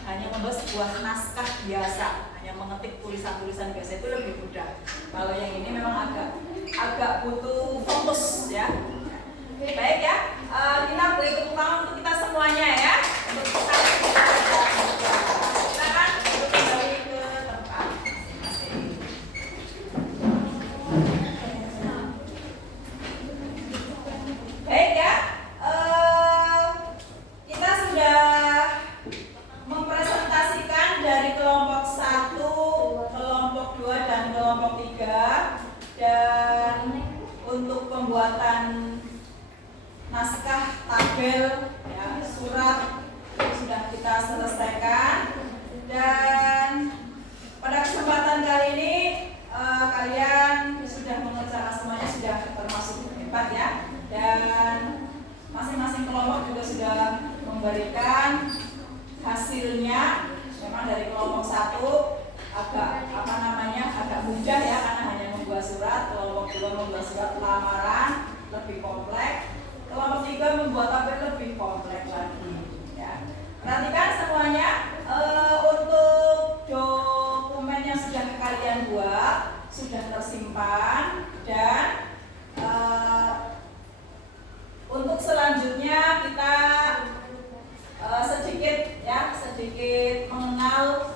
hanya membuat sebuah naskah biasa, hanya mengetik tulisan-tulisan biasa itu lebih mudah. Kalau yang ini memang agak butuh fokus Baik ya, kita beri tepuk tangan untuk kita semuanya ya. Untuk kita silakan untuk kembali ke tempat masing-masing. Baik ya, kita sudah mempresentasikan dari kelompok 1, kelompok 2 dan kelompok 3, dan untuk pembuatan naskah tabel ya, surat sudah kita selesaikan, dan pada kesempatan kali ini kalian sudah mengerjakan semuanya, sudah termasuk hebat ya, dan masing-masing kelompok juga sudah memberikan hasilnya. Memang dari kelompok 1 agak mudah ya, karena hanya membuat surat. Kelompok 2 membuat surat lamaran, lebih kompleks. Kelompok 3 membuat tabel lebih kompleks lagi ya. Perhatikan semuanya, untuk dokumen yang sudah kalian buat sudah tersimpan, dan untuk selanjutnya kita sedikit mengenal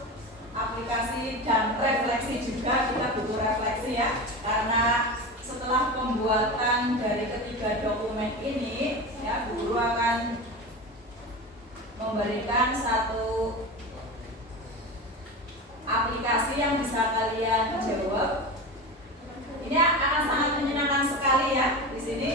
aplikasi dan refleksi juga. Kita butuh refleksi ya, karena setelah pembuatan dari ketiga dokumen ini ya, guru akan memberikan satu aplikasi yang bisa kalian jawab. Ini akan sangat menyenangkan sekali ya. Di sini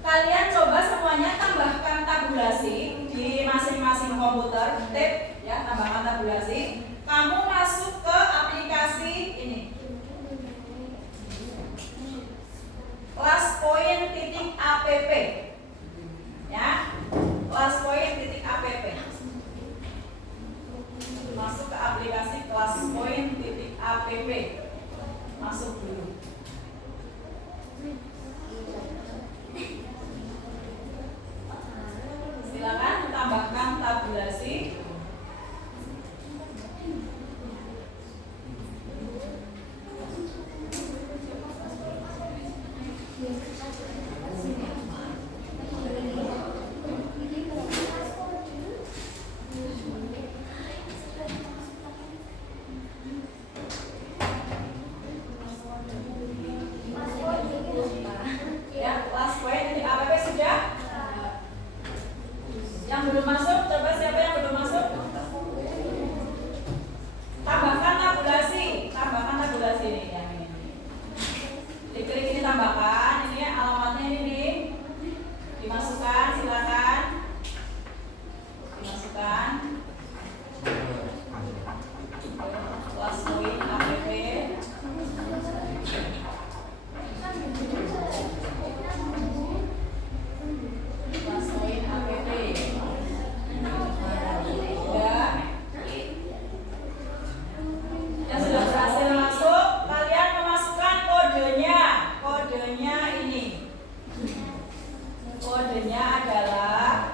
kalian coba semuanya tambahkan tabulasi di masing-masing komputer, tip ya, tambahkan tabulasi. Kamu masuk ke aplikasi ini, classpoint.app ya, classpoint.app. Masuk ke aplikasi classpoint.app, masuk dulu. Silakan tambahkan tabulasi. Ya, classpoint.app sudah? Yang belum masuk, coba siapa yang belum masuk? Tambahkan tabulasi ini yang ini. Diklik ini, tambahkan, ini alamatnya ini nih. Dimasukkan, silakan. Dimasukkan. Classpoint.app. Yang sudah berhasil masuk, kalian memasukkan kodenya ini. Kodenya adalah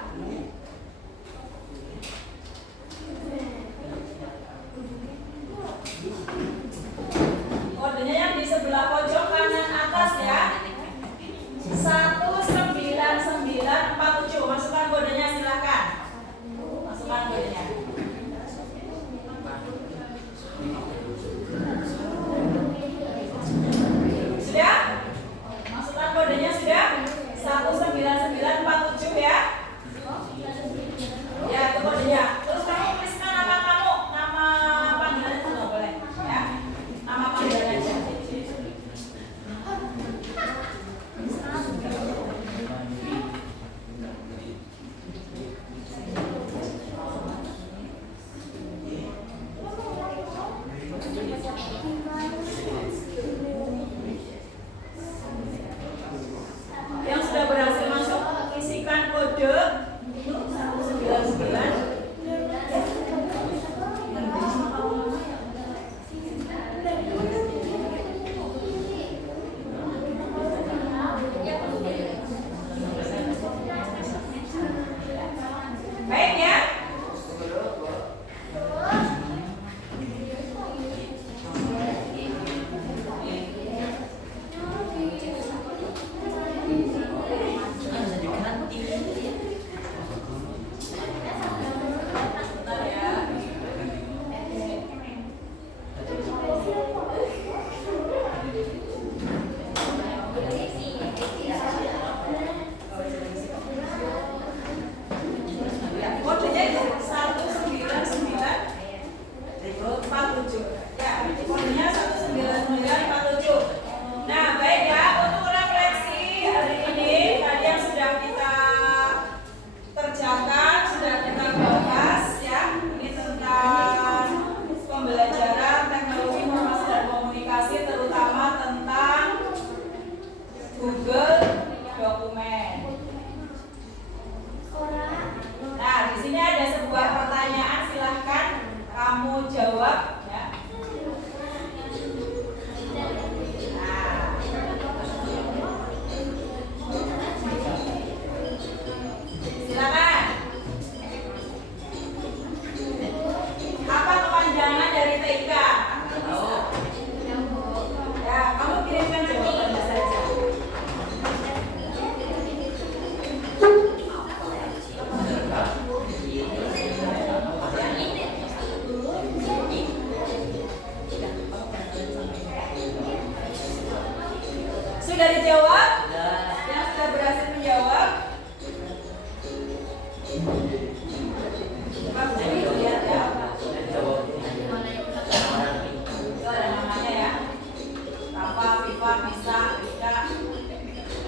yang di sebelah pojok kanan atas ya, 19947. Masukkan kodenya, silakan. Masukkan kodenya. Sudah? Masukkan kodenya sudah? 19947 ya. Ya, itu kodenya. Terus kamu tuliskan nama kamu, nama panggilan itu nggak boleh ya. Nama panggilan aja. Yang sudah berhasil masuk, isikan kode 199. Baik ya.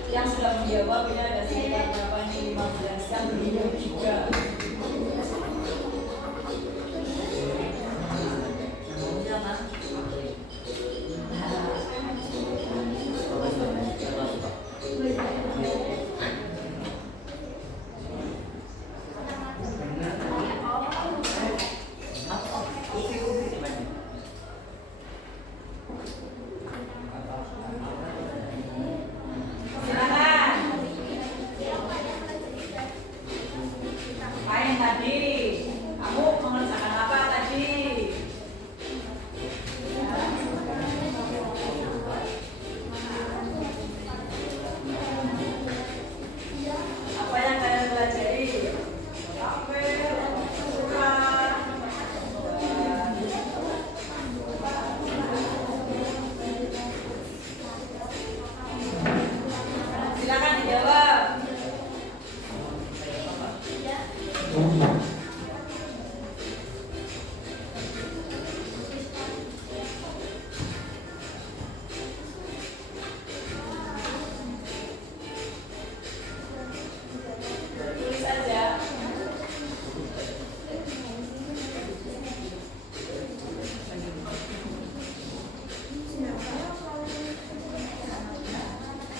Yang sudah menjawab ini ada sekitar berapa nih? 15 yang belum juga.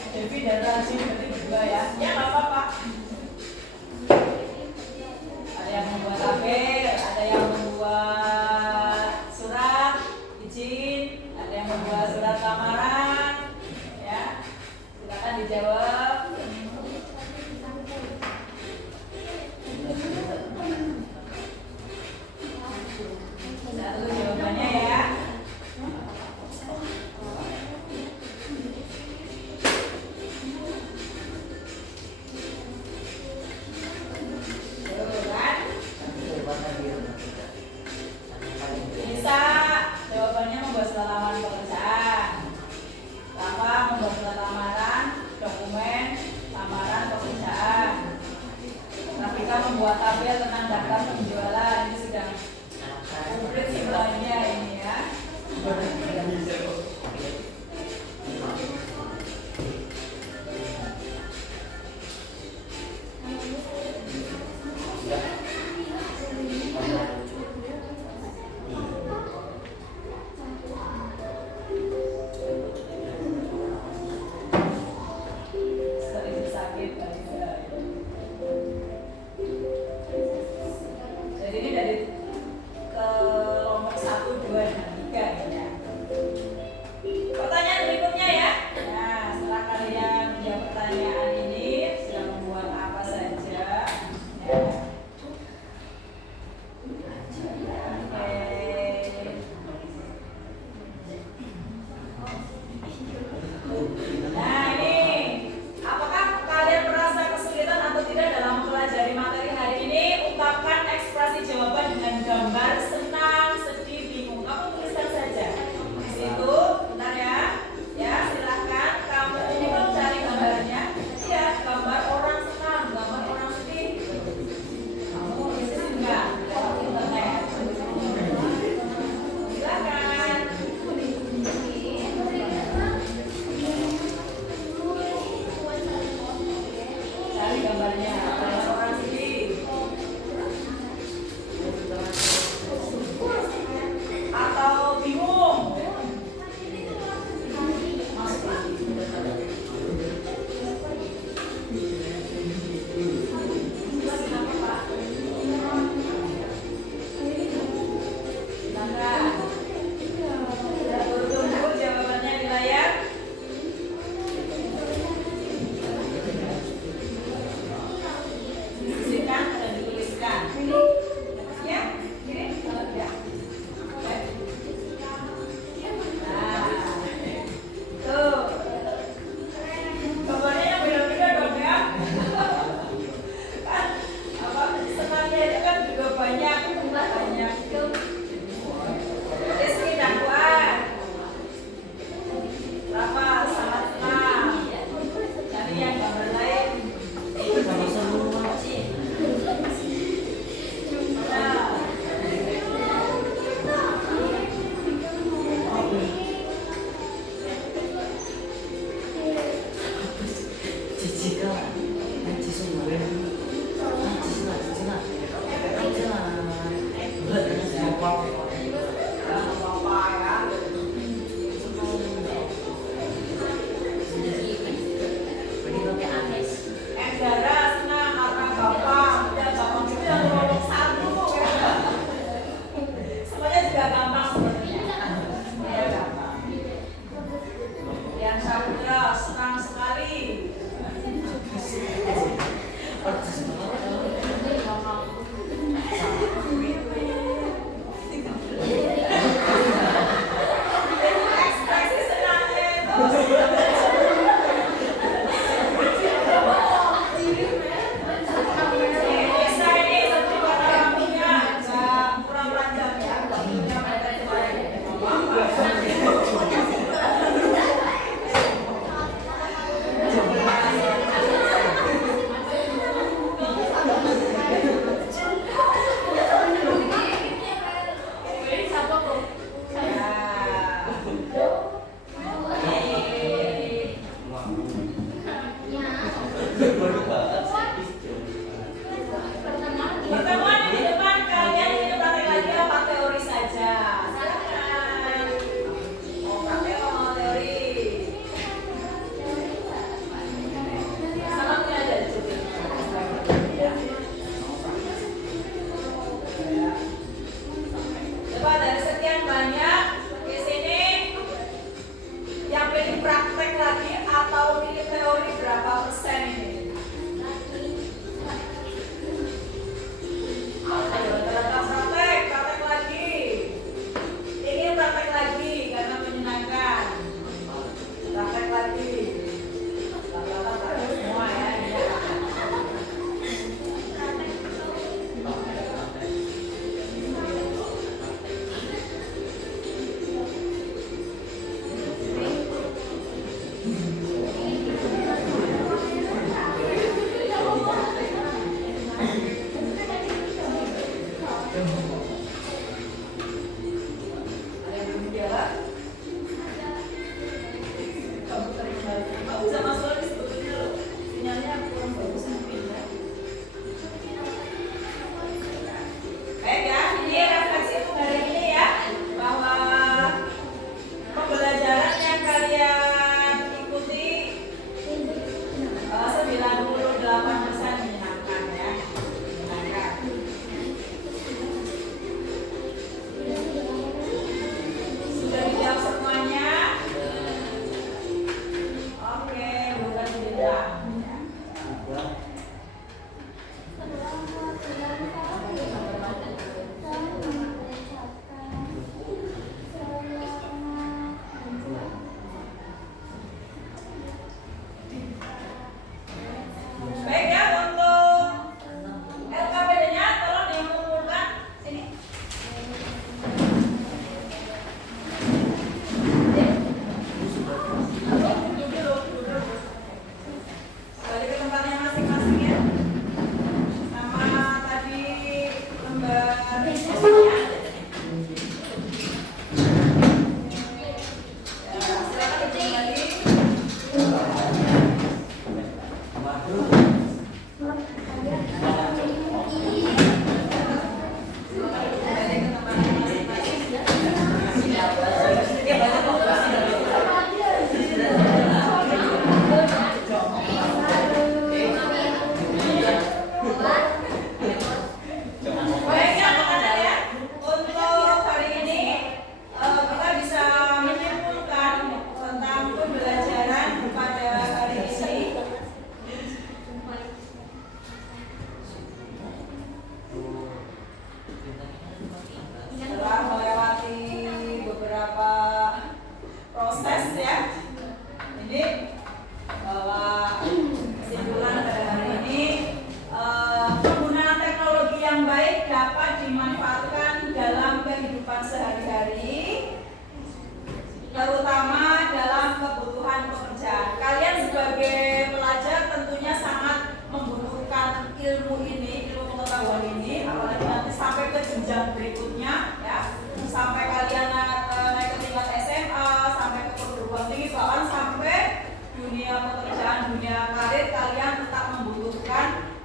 Devi dan Raji berarti berdua ya. Ya nggak apa-apa. Ada yang membuat tabel, ada yang membuat surat izin, ada yang membuat surat lamaran. Ya, silakan dijawab. Satu jawabannya ya. Bisa jawabannya membuat surat lamaran pekerjaan. Rafa membuat surat lamaran, dokumen, lamaran pekerjaan. Rafika membuat tabel tentang daftar penjualan. Ini sudah komplit semuanya ini ya. Sering sakit kali ya. Jadi ini dari kelompok 1, 2, dan 3 ya. Pertanyaan berikutnya ya. Nah, setelah kalian menjawab pertanyaan ini, sudah membuat apa saja? Ya. Nah ini, apakah kalian merasa kesulitan atau tidak dalam mempelajari materi hari ini? Ungkapkan ekspresi jawaban dengan gambar senang, sedih, bingung. Kamu tuliskan saja di situ, bentar ya. Ya silakan. Kamu ini mau cari gambarnya? Iya, gambar orang senang, gambar orang sedih. Kamu tulis enggak? Lewat internet. Silakan. Cari gambarnya, gambar orang sedih atau bingung. Silakan Pak. Silakan. Tunggu jawabannya di layar.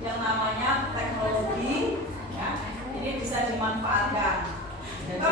yang namanya teknologi, ya, ini bisa dimanfaatkan. Jadi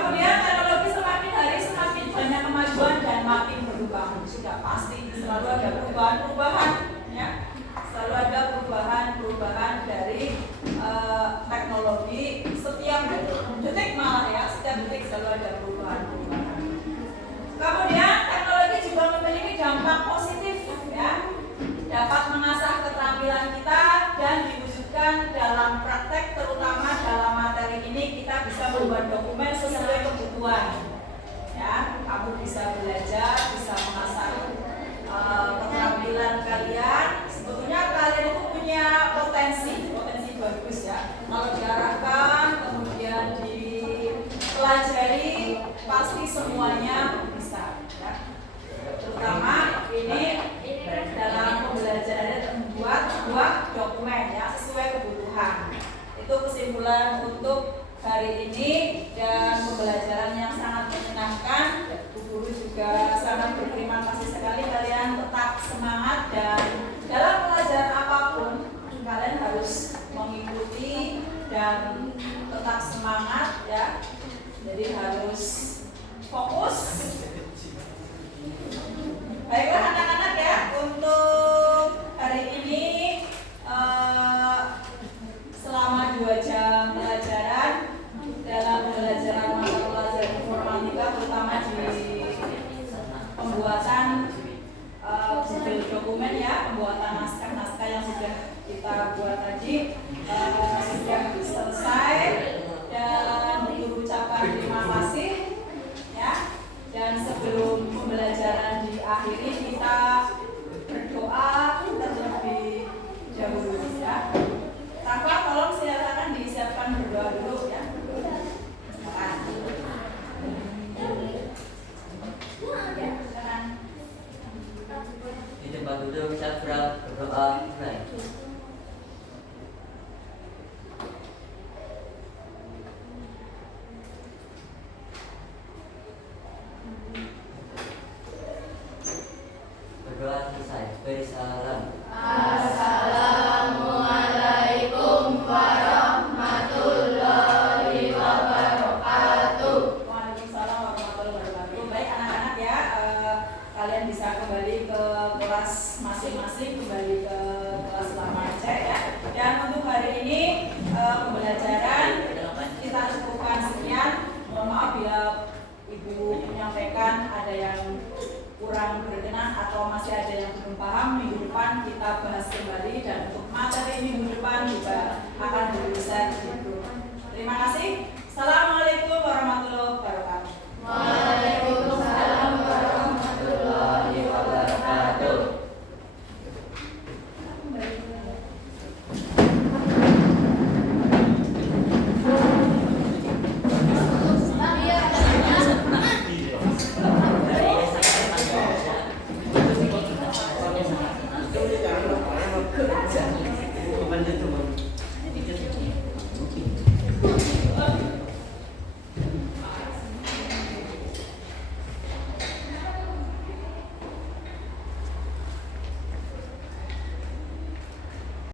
hari ini dan pembelajaran yang sangat menyenangkan. Bu Guru juga sangat berterima kasih sekali, kalian tetap semangat dan dalam pelajaran apapun kalian harus mengikuti dan tetap semangat ya. Jadi harus fokus. Baiklah anak-anak ya, untuk hari ini selama 2 jam pelajaran dalam pembelajaran mata pelajaran informatika, terutama di pembuatan Google dokumen ya, pembuatan naskah-naskah yang sudah kita buat tadi sudah selesai, dan Guru ucapkan terima kasih ya. Dan sebelum pembelajaran diakhiri, kita berdoa terlebih dahulu ya. Rafa, tolong silakan disiapkan berdoa dulu ya. Di tempat duduk saya berdoa mulai. Berdoa selesai. Beri salam. Assalamualaikum warahmatullahi wabarakatuh. Waalaikumsalam warahmatullahi wabarakatuh. Baik anak-anak ya, kalian bisa kembali ke kelas masing-masing, kembali ke kelas lama aja ya. Dan untuk hari ini pembelajaran kita cukupkan sekian. Mohon maaf bila Ibu menyampaikan ada yang kurang berkenan atau masih ada yang belum paham. Minggu depan kita bahas kembali, dan untuk materi minggu depan juga akan berusaha di grup. Terima kasih. Assalamualaikum warahmatullahi wabarakatuh.